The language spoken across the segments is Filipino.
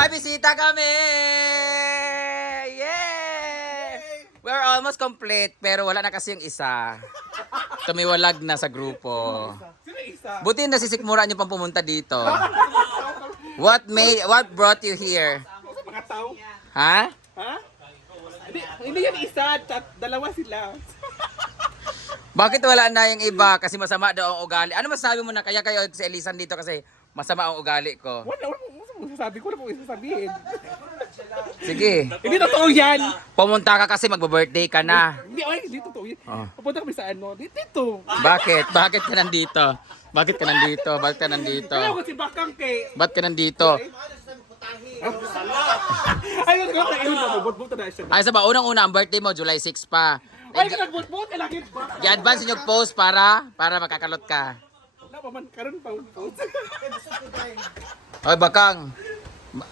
May bisita kami! Yay! We're almost complete, pero wala na kasi yung isa. Tumiwalag na sa grupo. Buti nasisikmura niyo pang pumunta dito. What made, what brought you here? Mga tao? Ha? Ha? Hindi, hindi yan isa, dalawa sila. Bakit wala na yung iba? Kasi masama daw ang ugali. Ano masasabi mo na kaya kayo si Elisan dito kasi masama ang ugali ko? Wala, wala, wala, masasabi ko na po isasabihin. Sige. Hindi totoo yan. Pumunta ka kasi magbe-birthday ka na. Hindi, ay, hindi totoo yan. Oh. Pupunta kami sa ano, dito. Bakit? Bakit ka nandito? Bakit ka nandito? Bakit ka nandito? Kaya ko si Bakang kay... Ba't ka nandito? Ay, ano ka kayo na, bubot-bot na siya. Ay, sa ba, unang-una ang birthday mo, July 6 pa. Ay, ka nagbot-bot, eh, lagi ba? I-advance yung post para, para makakalot ka. Pa man, karon pa. Oy, Bakang.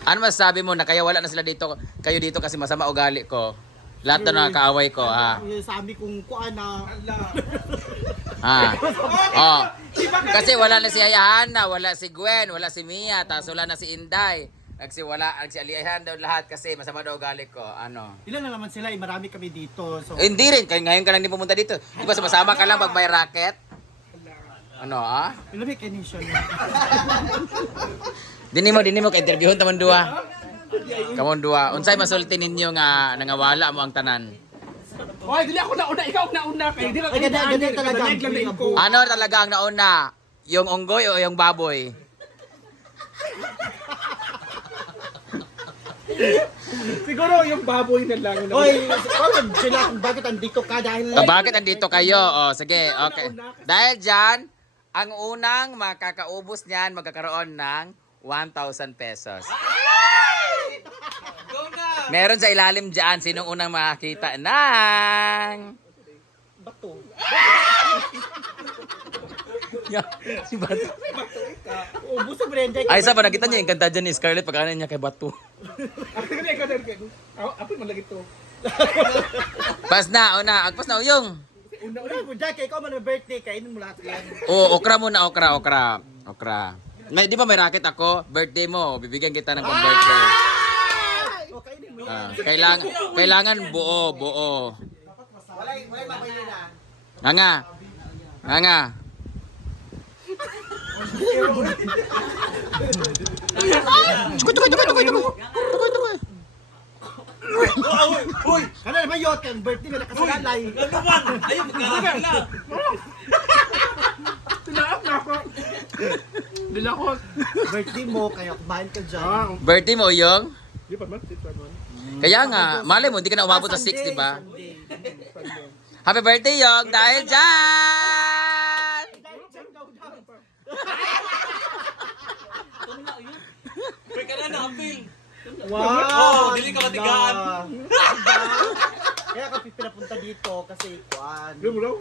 Ano masasabi mo na kaya wala na sila dito, kayo dito kasi masama ugali ko? Lahat na nakakaaway ko, ha? Sabi kong kuan na Ha? Oh. Kasi wala na si Ayahana, wala si Gwen, wala si Mia, tapos wala na si Inday. Nagsi wala, nagsi alihan daw lahat kasi masama daw ugali ko. Ano? ilan na naman sila, eh, marami kami dito. So Eh, hindi rin, kaya ngayon ka lang din pumunta dito. Di ba sumasama ka lang pag may racket? Ano, ah? kinisyon. Dini mo, dini mo, ka-interviewon tamon duwa. Kamon duwa. Unsay masulti ninyo nga nangawala mo ang tanan? Oy, dili ako na una, ikaw na una kay dili ganyan- ganyan talaga ang. Ano talaga ang nauna? Yung unggoy o yung baboy? Siguro yung baboy na lang. Hoy, comment sila kung bakit andito ka dahil O, bakit andito kayo? O, sige, okay. Dahil dyan, ang unang makakaubos niyan, magkakaroon ng 1,000 pesos. Meron sa ilalim dyan, sinong unang makakita ng... bato. si Bato. Ubus sa Brenda. Ay, sa nakita niyo yung kanta dyan ni Scarlett pagkakanan niya kay Bato. Ako na ikaw din. Ako apoy man lagi to. Pas na, una, agpas na, uyong. Una mo Jack, ikaw man ang birthday, kainin mo lahat yan. Oo, okra muna, okra, okra. Okra. May, di ba may racket ako? Birthday mo, bibigyan kita ng pang-birthday. O kainin mo yan. Ah, kailangan, kailangan buo, buo. Nga nga. Nga nga. Tukoy, tukoy, tukoy, tukoy, tukoy. Tukoy, tukoy. Ano naman yun, ang birthday na nakasalalay. Tinaap na ako. Dila ko. Birthday mo, kaya kumain ka dyan. Ah, Birthday mo, Yung? di pa man, di pa man. Kaya nga, mali mo, hindi ka na umabot sa 6, di ba? Happy birthday, Yung! Dahil dyan! Wow! dili ka matigaan. Kaya ka pinapunta dito kasi kuan. Di mo daw.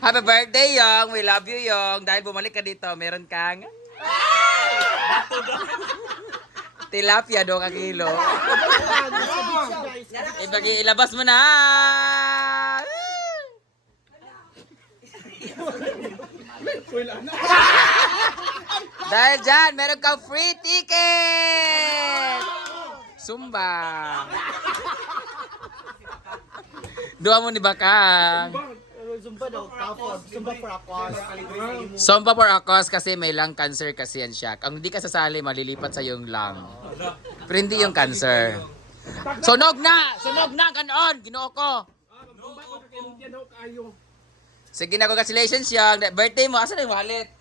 Happy birthday, Yung! We love you, Yung! Dahil bumalik ka dito, meron kang... Tilapia do ka kilo. Ibagi ilabas mo na. Dahil dyan, meron kang free ticket! Sumba. Dua mo ni Bakang. Zumba daw, tapos Zumba for aquas. Sumba for a cause kasi may lung cancer kasi yan siya. Ang hindi ka sasali, malilipat sa yung lung. Pero hindi yung cancer. Sunog na! Sunog na! Ganon! Ginoo ko! Yan daw kayo. Sige na, congratulations yung birthday mo. Asan na yung wallet?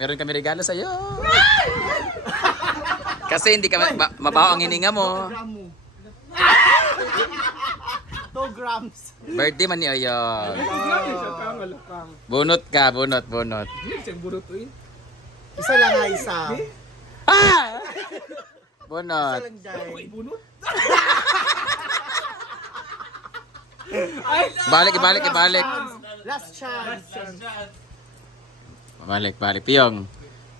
Meron kami regalo sa'yo. Kasi hindi ka ma- mabaho ang hininga mo. 2 grams. Birthday man ni alakang. Bunot ka, bunot, bunot. Isa lang nga isa. Ah! Isa Bunot. lang dyan. Ibunot. Balik, ibalik, ibalik. Last chance. Balik, balik. Piyong.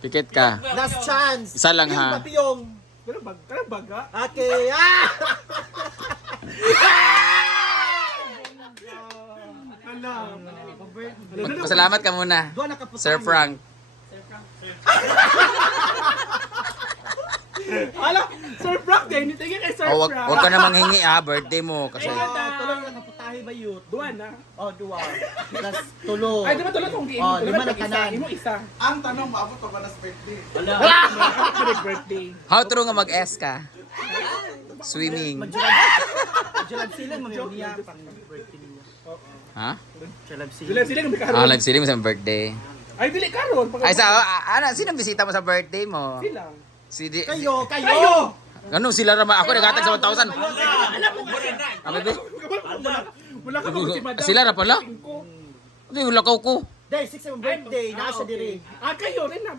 Pikit ka. Last chance. Isa lang, ha? Piyong? Pero bag, baga. Okay. Ah! Pasalamat ka muna. Doon nakaputan. Sir Frank. Hala, Sir Frank, hindi tingin kay Sir Oh, wag, Frank. wag ka na manghingi ha, birthday mo. Kasi, Ay, ganda. Tuloy nakaputahi ba yun? Duwan na. Oh, duwa. Plus tulo. Ay, di ba tulad kung giimo? Oh, lima na tanan. Imo isa. Ang tanong, maabot pa ba na birthday? Happy birthday. how true nga mag-S ka? Swimming. Jalab sila mo yun niya. Pang birthday niya. Ha? Jalab sila. Sila sila kami karon. Ah, live sila mo sa birthday. Ay, dili karon. Pag- Ay, sa, ah, ano, sino bisita mo sa birthday mo? Sila. Si di, Kayo, kayo. Kayo! Ano sila naman? Ako naghatag sa 1,000. Abi, be? Wala, wala ka kung si Madam. Sila na pala? Ano yung lakaw ko? Day, six yung birthday. Nasa diri. Ah, kayo rin na.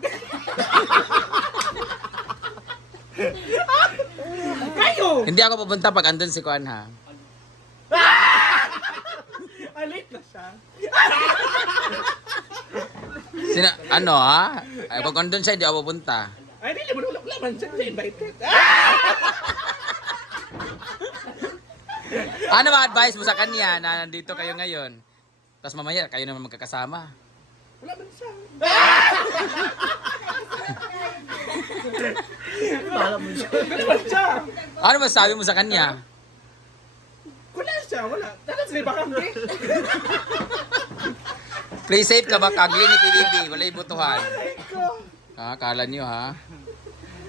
kayo! Hindi ako pupunta pag andun si Kuan ha. Ah, late na siya. Sina, ano ha? Ay, pag andun siya, hindi ako pupunta. Ay, dili mo wala wala man siya siya invited. Ano ba advice mo sa kanya na nandito kayo ngayon? Tapos mamaya, kayo naman magkakasama. Wala man siya. Bahala mo siya. Wala siya. Ano mo sa kanya? Wala siya, wala. Dapat sila baka hindi. Play safe ka ba kagli ni PBB? Wala ibutuhan. Ay ko. Ha, kala niyo ha?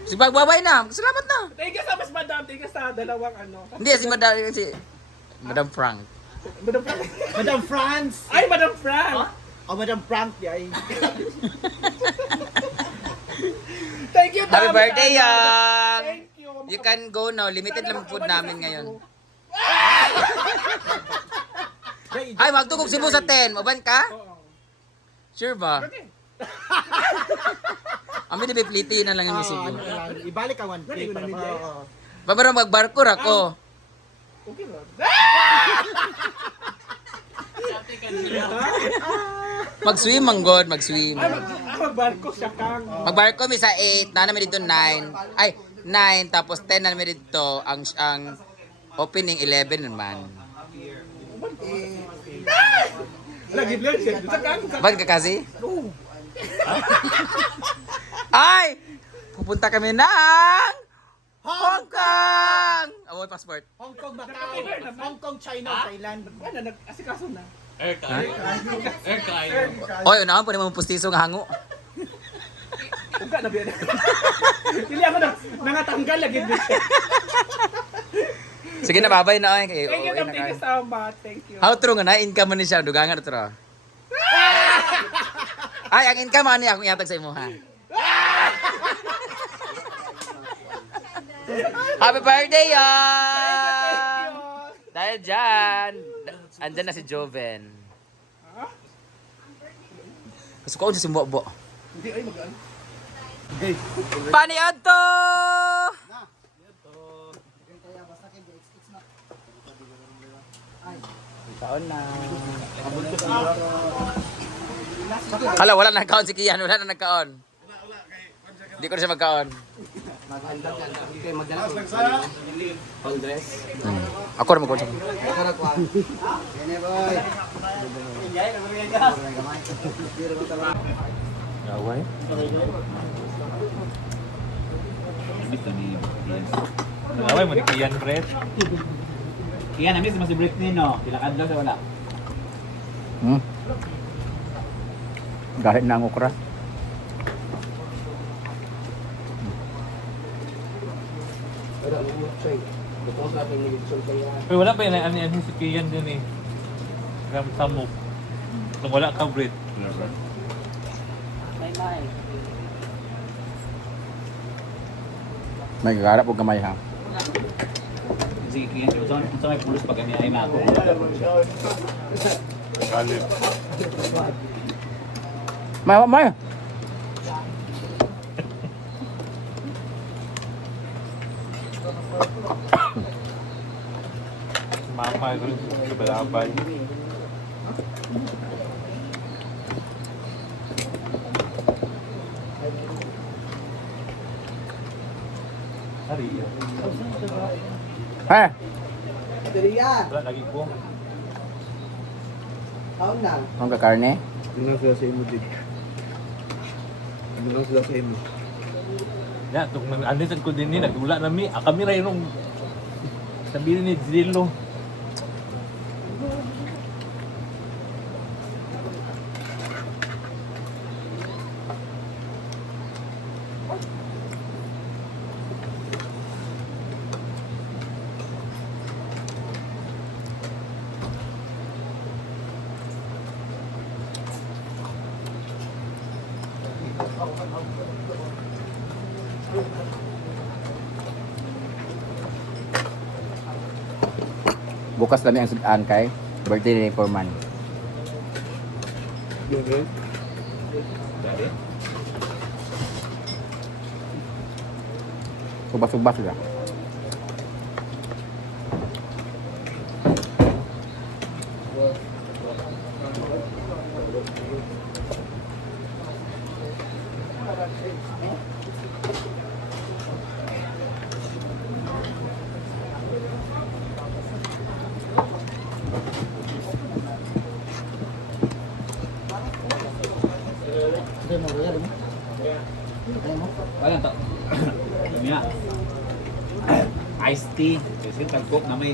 Si Bagbabay na. Salamat na. Thank you sa mas madam. Thank you sa dalawang ano. Hindi, si Madam, si Madam Frank. Madam Frank. Madam France. Ay, Madam Frank. Oh, Madam Frank. di ay. Thank you, Happy Dami. birthday, Yang! Thank you. You can go now. Limited lang food namin ngayon. Day, Ay, magtugog Cebu sa 10. Maban ka? Oo. Sure ba? Okay. Ami di pliti na lang yung ano lang, Ibalik plate ko para na ba? oo. Babara magbarko ako. Okay lang. Mag-swim man god, mag-swim. Ah, magbarko siya kang. Magbarko mi sa 8, na namin dito 9. Ay, 9 tapos 10 na namin dito ang ang opening 11 naman. Lagi lang siya. Sa kang. Ka kasi? Oo. Ay! Pupunta kami ng Hong Kong! Oh, passport. Hong Kong, Macau. Hong Kong, China, Thailand. Ano, nag-asikaso na. Oy, unahan po naman pustiso nga hango. Kung ka na biyan. Hindi ako na, nangatanggal lagi din siya. Sige na, babay na. Oy. Kay, Thank you, Dam. na Thank you kayo. so much. Thank you. How true nga na, income ni siya, dugangan na tro. Ay, ang income man niya, akong ihatag sa imo ha. Happy birthday, Yang! Dahil dyan, andyan na si Joven. Gusto ko si Mbobo. Hindi, ay, mag-ano. Paniod to! Taon na. Hala, wala na nagkaon si Kian. Wala na nagkaon. Hindi ko na siya magkaon. Hmm. Ako na magkaon siya. Away? Away mo ni Kian, Fred. Kian, namin si Mas Britney, no? Kilakad daw sa wala. Hmm? Gahit na ang okra. Pero wala pa yun, ano ano si Kian dun eh. Ram samok. Kung wala ka, Brit. May gagarap o gamay ha. Sige, Kian, kung saan may pulos pag ay na ako. May, may. Mama, rin sa balabay. Hari, Ha? wala lagi ko. Kaon na. Ang kakarne? Ano lang sila sa imo, Jig? Ano lang sila sa imo? Ya, tuk nang anisan ko din ni nagdula na mi. Ah, kami ra yung sabihin ni Zillo. Bukas kami ang sudan kay birthday ni Foreman. Subas-subas sila. Wala to. Miya. Iced tea. Kasi tagkok na may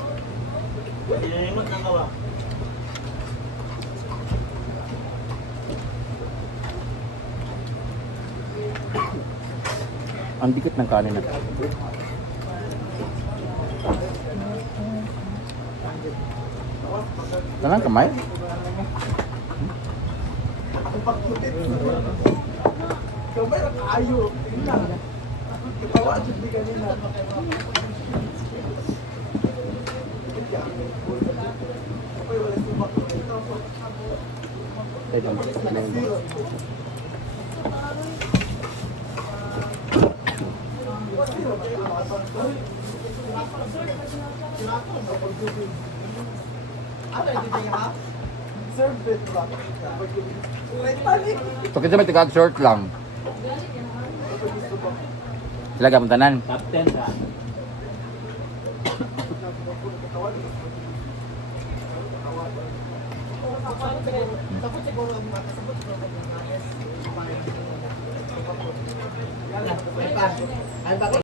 Ah. Ano mga... Ang dikit ng kanin na. Tangan kamay? Kamay kaayo. Tingnan. Kawa jud di kanina. Serve it ba? Wait, tali. So kasi may tigag short lang. Sila gamang tanan. Top 10 ka. Ay pa.